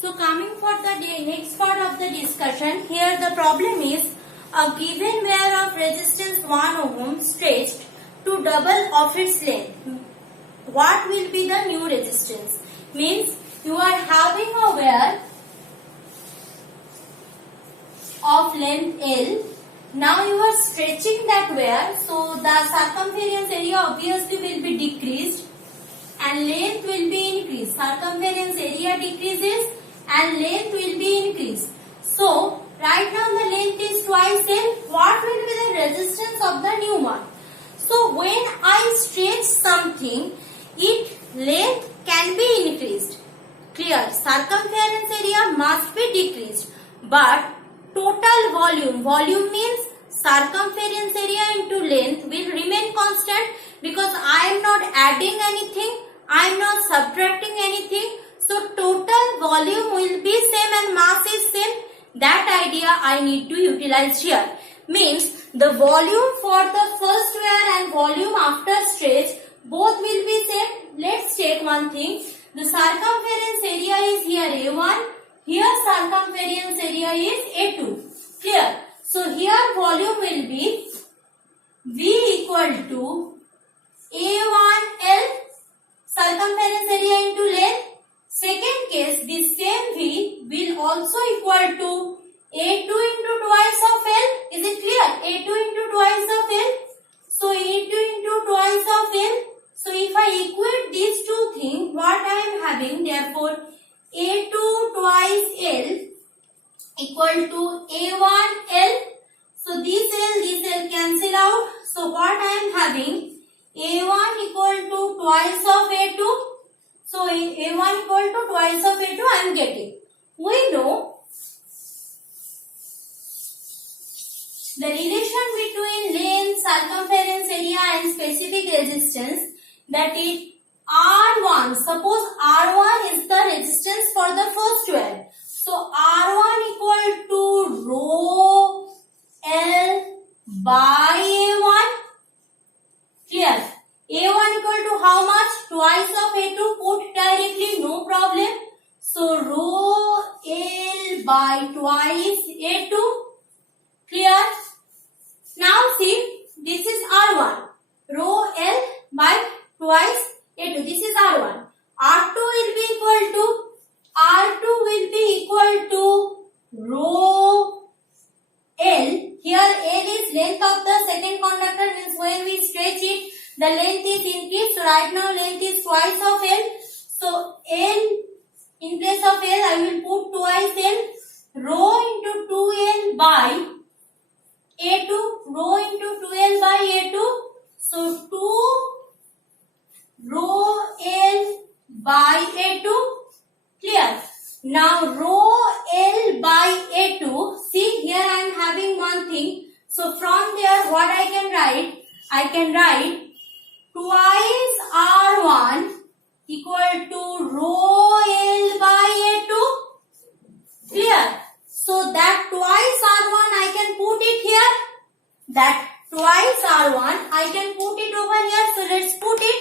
So coming for the next part of the discussion, here the problem is a given wire of resistance 1 ohm stretched to double of its length. What will be the new resistance? Means you are having a wire of length L. Now you are stretching that wire, so the circumference area obviously will be decreased and length will be increased. Circumference area decreases and length will be increased. So right now the length is twice L. What will be the resistance of the new one? So when I stretch something, its length can be increased. Clear? Circumference area must be decreased, but total volume means circumference area into length will remain constant because I am not adding anything, I am not subtracting anything. So total volume will be same and mass is same. That idea I need to utilize here. Means the volume for the first wire and volume after stretch both will be same. Let's take one thing. The circumference area is here A1. Here circumference area is A2. Clear? So here volume will be V equal to A1L circumference area into length. Second case, this same V will also equal to A2 into twice of L. Is it clear? A2 into twice of L. So A2 into twice of L. So if I equate these two things, what I am having, therefore A2 twice L equal to A1L. So this L cancel out. So what I am having, A1 equal to twice of A2. So A1 equal to twice of A2 I am getting. We know the relation between length, circumference area and specific resistance, that is R1. Suppose R1 is the resistance for the first wire. So R1 equal to rho L by A1. Clear? A1 equal to how much? Twice of A2. Put directly, no problem. So rho L by twice A2. Clear? Now see, this is R1. Rho L by twice A2. This is R1. R2 will be equal to rho L. Here L is length of the second conductor, means when we stretch it, the length is increased. So right now length is twice of L. So L in place of L I will put twice L. Rho into 2L by A2. Rho into 2L by A2. So 2 rho L by A2. Clear? Now rho L by A2. See, here I am having one thing. So from there what I can write? I can write twice R1 equal to rho L by A2. Clear? So that twice R1 I can put it here. That twice R1 I can put it over here. So let's put it.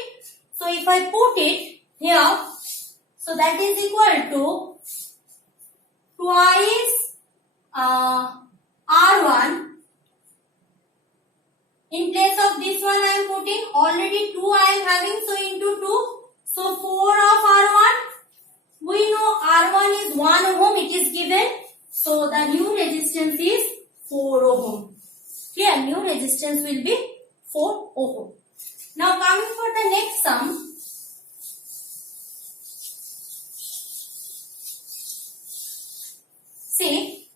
So if I put it here, so that is equal to twice R1. In place of this one I am putting already 2 I am having, so into 2. So 4 of R1. We know R1 is 1 ohm, it is given. So the new resistance is 4 ohm. Here new resistance will be 4 ohm. Now coming for the next sum. See,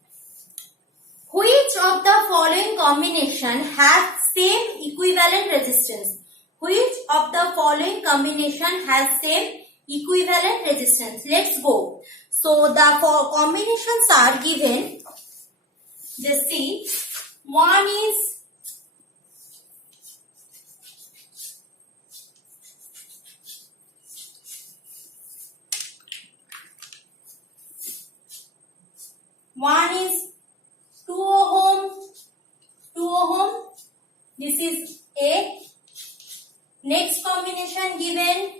which of the following combination has same equivalent resistance? Which of the following combination has same equivalent resistance? Let's go. So the combinations are given. Just see, one is one is 2 ohm, 2 ohm. This is A. Next combination given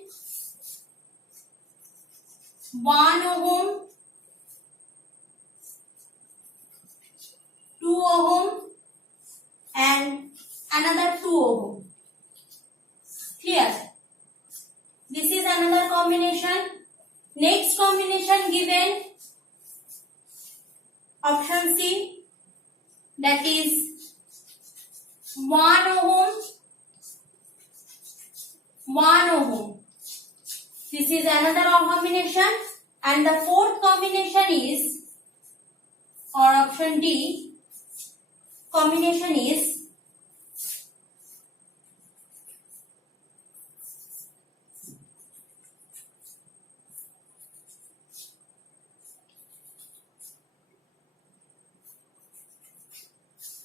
1 ohm ohm and another 2 ohm. Clear? This is another combination. Next combination given, option C, that is 1 ohm, 1 ohm. This is another combination, and the fourth combination is, or option D, combination is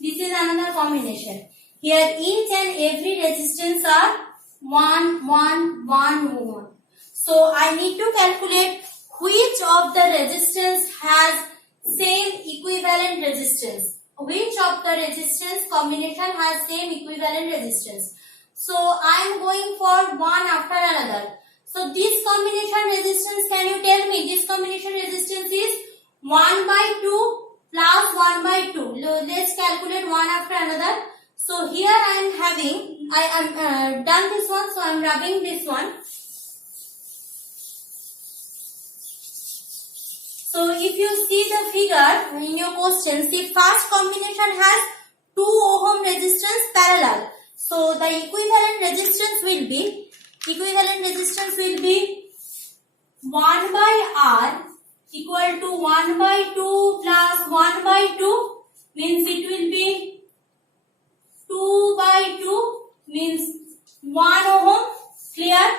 this is another combination. Here each and every resistance are 1, 1, 1 ohm. So I need to calculate which of the resistance has same equivalent resistance. Which of the resistance combination has same equivalent resistance. So I am going for one after another. So this combination resistance, can you tell me, this combination resistance is 1 by 2 plus 1 by 2. Let's calculate one after another. So here I am having, I am done this one, so I am rubbing this one. So if you see the figure in your question, the first combination has 2 ohm resistance parallel. So the equivalent resistance will be 1 by R equal to 1 by 2 plus 1 by 2, means it will be 2 by 2, means 1 ohm. Clear?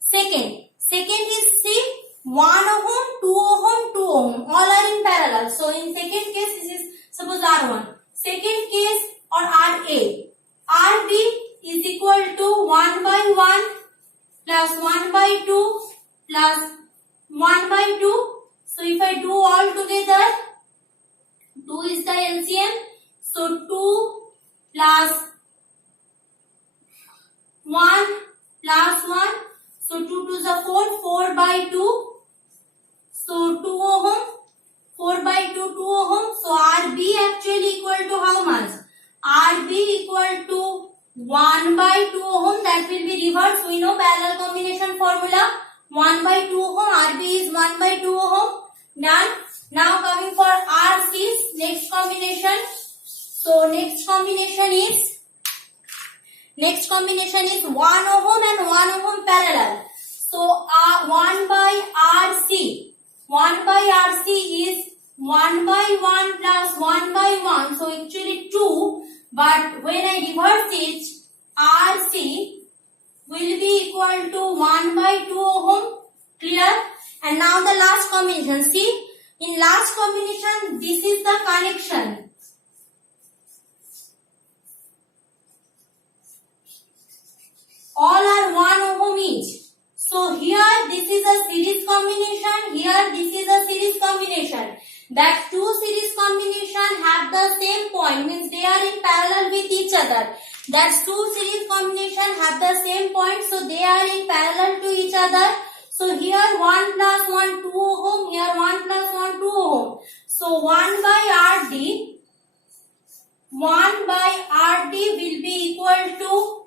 Second is see, 1 ohm, 2 ohm, 2 ohm, all are in parallel. So in second case, this is suppose R1. Second case, or RA, RB is equal to 1 by 1 plus 1 by 2 plus 1 by 2. So if I do all together, 2 is the LCM. So 2 plus 1 plus 1. So 2 to the 4, 4 by 2. So 2 ohm, 4 by 2, 2 ohm. So RB actually equal to how much? RB equal to 1 by 2 ohm. That will be reversed. We know parallel combination formula. 1 by 2 ohm. RB is 1 by 2 ohm. Done. Now coming for RC's next combination. So next combination is 1 ohm and 1 ohm parallel. So 1 by RC. 1 by RC is 1 by 1 plus 1 by 1. So actually 2. But when I reverse it, RC will be equal to 1 by 2 ohm. Clear? And now the last combination. See, in last combination, this is the connection. All are 1 ohm each. So here this is a series combination. Here this is a series combination. That two series combination have the same point, means they are in parallel with each other. That two series combination have the same point, so they are in parallel to each other. So here 1 plus 1 2 ohm, here 1 plus 1 2 ohm. So 1 by RD will be equal to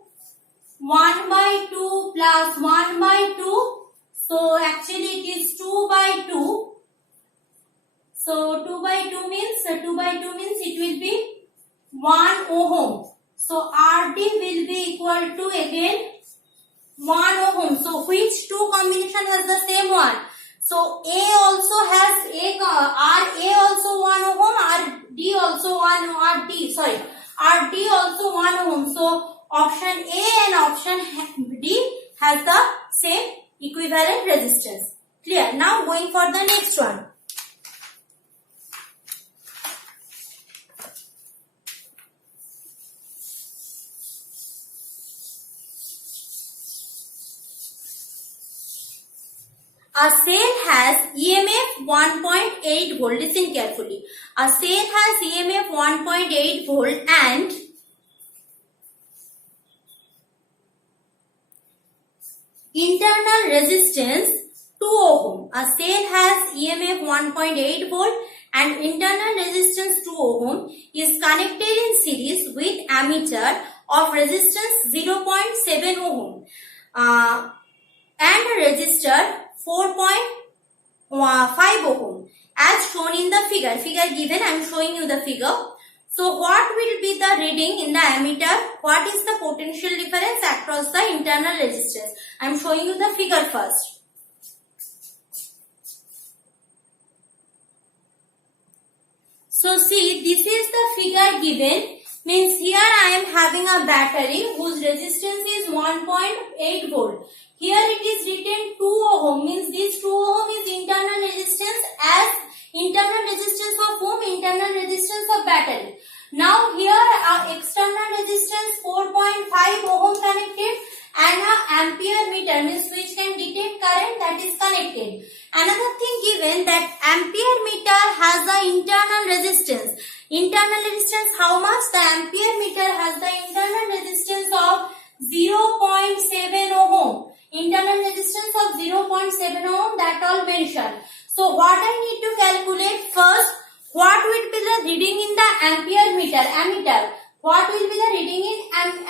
1 by 2 plus 1 by 2. So actually it is 2 by 2. So 2 by 2 means it will be 1 ohm. So RD will be equal to again 1 ohm. So which two combination has the same one? So A also has RA also 1 ohm, RD also 1 RD also 1 ohm. So option A and option D has the same equivalent resistance. Clear? Now going for the next one. A cell has EMF 1.8 volt. Listen carefully. A cell has EMF 1.8 volt and internal resistance 2 ohm. A cell has EMF 1.8 volt and internal resistance 2 ohm is connected in series with ammeter of resistance 0.7 ohm and a resistor 4.5 ohm as shown in the figure. Figure given, I am showing you the figure. So what will be the reading in the ammeter? What is the potential difference across the internal resistance? I am showing you the figure first. So see, this is the figure given. Means here I am having a battery whose resistance is 1.8 volt. Here it is written 2 ohm. Means this 2 ohm is internal resistance as internal resistance of whom? Internal resistance of battery. Now here our external resistance 4.5 ohm connected and a ampere meter means which can detect current, that is connected. Another thing given that ampere meter has the internal resistance. Internal resistance how much? The ampere meter has the internal resistance of 0.7 ohm. Internal resistance of 0.7 ohm, that all mentioned. So what I need to calculate first, what will be the reading in the ampere meter, ammeter? What will be the reading in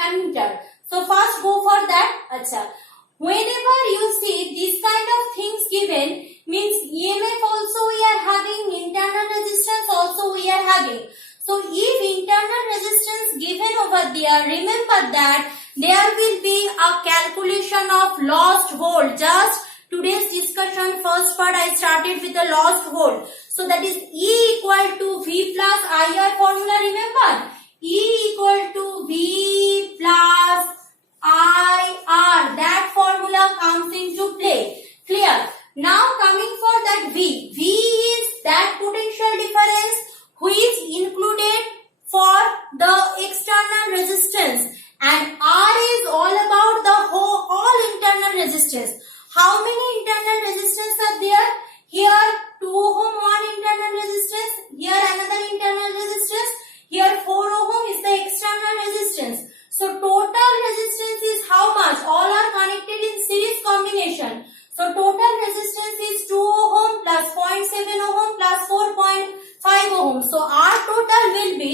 ammeter? So first go for that. Acha. Whenever you see this kind of things given, means EMF also we are having, internal resistance also we are having. So if internal resistance given over there, remember that there will be a calculation of lost volt. Just today's discussion first part I started with the lost volt. So that is E equal to V plus IR formula, remember? E equal to V plus IR, that formula comes into play. Clear? Now coming for that V. V is that potential difference which is included for the external resistance, and R is all about the all internal resistance. How many internal resistance are there? Here 2 ohm one internal resistance, here another internal resistance, here 4 ohm is the external resistance. So total resistance is how much? All are connected in series combination. So total resistance is 2 ohm plus 0.7 ohm plus 4.5 ohm. So our total will be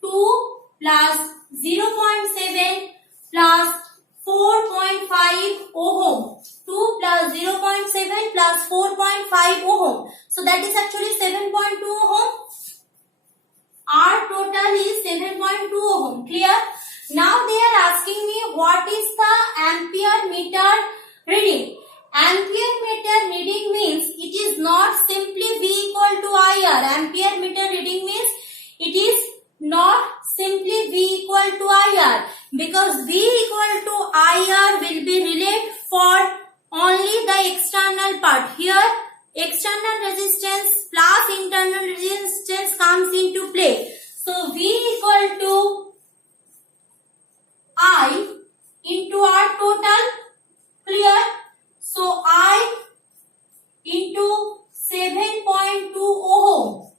2 plus 0.7 plus 4.5 ohm. 2 plus 0.7 plus 4.5 ohm. So that is actually 7.2 ohm. Our total is 7.2 ohm. Clear? Now they are asking me what is the ampere meter reading. Ampere meter reading means it is not simply V equal to IR. Ampere meter reading means it is not simply V equal to IR, because V equal to IR will be related for only the external part. Here external resistance plus internal resistance comes into play. So V equal to I into our total. Clear? So I into 7.2 ohm.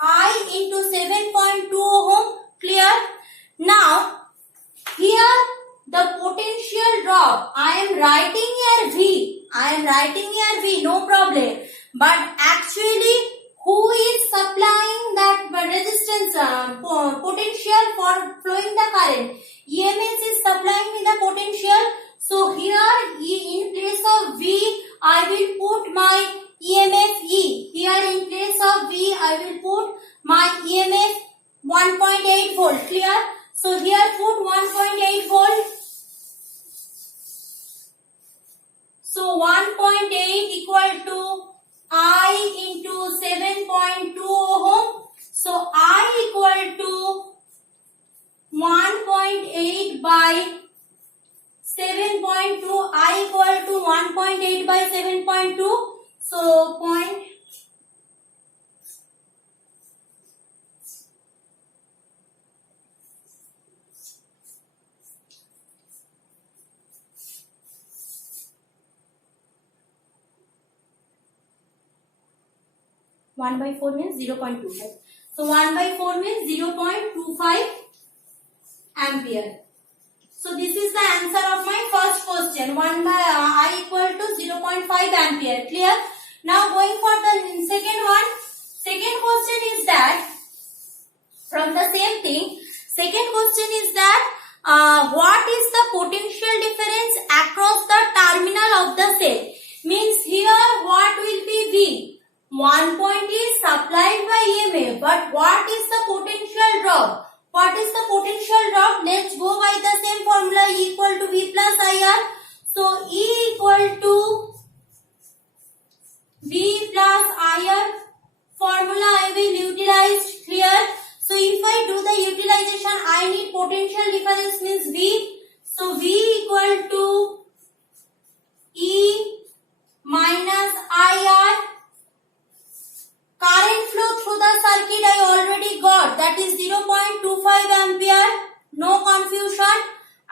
I into 7.2 ohm. Clear? Now here the potential drop, I am writing here V. I am writing here V, no problem. But actually who is supplying that resistance potential for flowing the current? EMS is supplying me the potential. So here in place of V I will put my EMF E. Here in place of V I will put my EMF 1.8 volt. Clear? So here put 1.8 volt. So 1.8 equal to I into 7.2 ohm. So I equal to 1.8 by 7.2. I equal to 1.8 by 7.2. So 1 by 4 means 0.25. So 1 by 4 means 0.25 ampere. So this is the answer of my first question. 1 by I equal to 0.5 ampere. Clear? Now going for the second one. Second question is that from the same thing. Second question is that what is the potential difference across the terminal of the cell? Means here what will be V? 1 point is supplied by EMF, but what is the potential drop? What is the potential drop? Let's go by the same formula, E equal to V plus IR. So E equal to V plus IR formula I will utilize. Clear? So if I do the utilization, I need potential difference means V. So V equal to E minus IR. Current flow through the circuit I already got, that is 0.25 ampere. No confusion.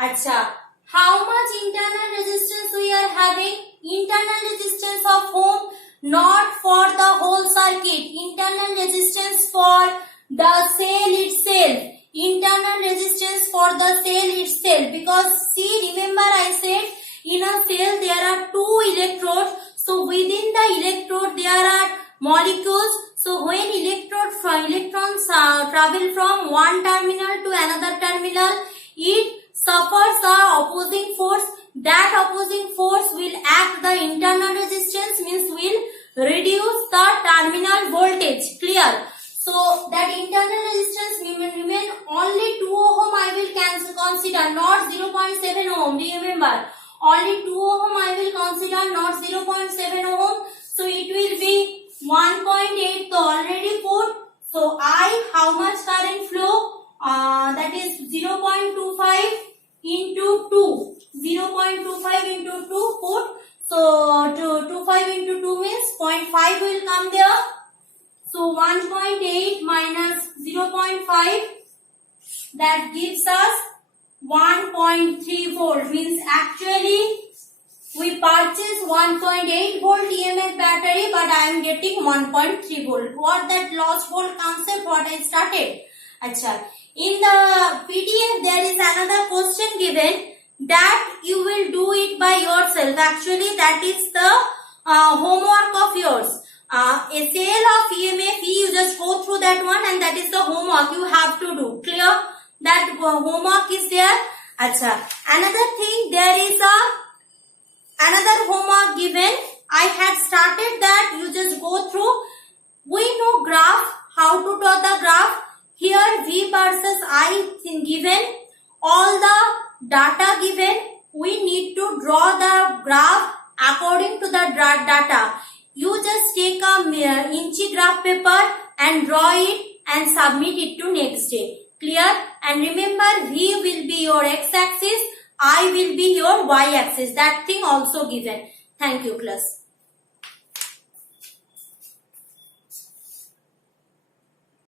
Acha. How much internal resistance we are having? Internal resistance of whom? Not for the whole circuit. Internal resistance for the cell itself. Internal resistance for the cell itself. Because see, remember I said in a cell there are two electrodes. So within the electrode there are molecules. So when electrons travel from one terminal to another terminal, it suffers a opposing force. That opposing force will act the internal resistance, means will reduce the terminal voltage. Clear? So that internal resistance will remain only 2 ohm I will consider, not 0.7 ohm. Remember, only 2 ohm I will consider, not 0.7 ohm. So it will be 1.8 already put. So how much current flow? That is 0.25 into 2. 0.25 into 2 put. So 25 into 2 means 0.5 will come there. So 1.8 minus 0.5, that gives us 1.3 volt. Means actually we purchase 1.8 volt EMF battery, but I am getting 1.3 volt. What that lost volt concept what I started. Acha. In the PDF there is another question given that you will do it by yourself. Actually that is the homework of yours. A cell of EMF, you just go through that one and that is the homework you have to do. Clear? That homework is there. Acha. Another thing, there is another homework given. I had started that, you just go through. We know graph, how to draw the graph. Here V versus I given, all the data given. We need to draw the graph according to the data. You just take a inchy graph paper and draw it and submit it to next day. Clear? And remember, V will be your x-axis, I will be your y-axis. That thing also given. Thank you, class.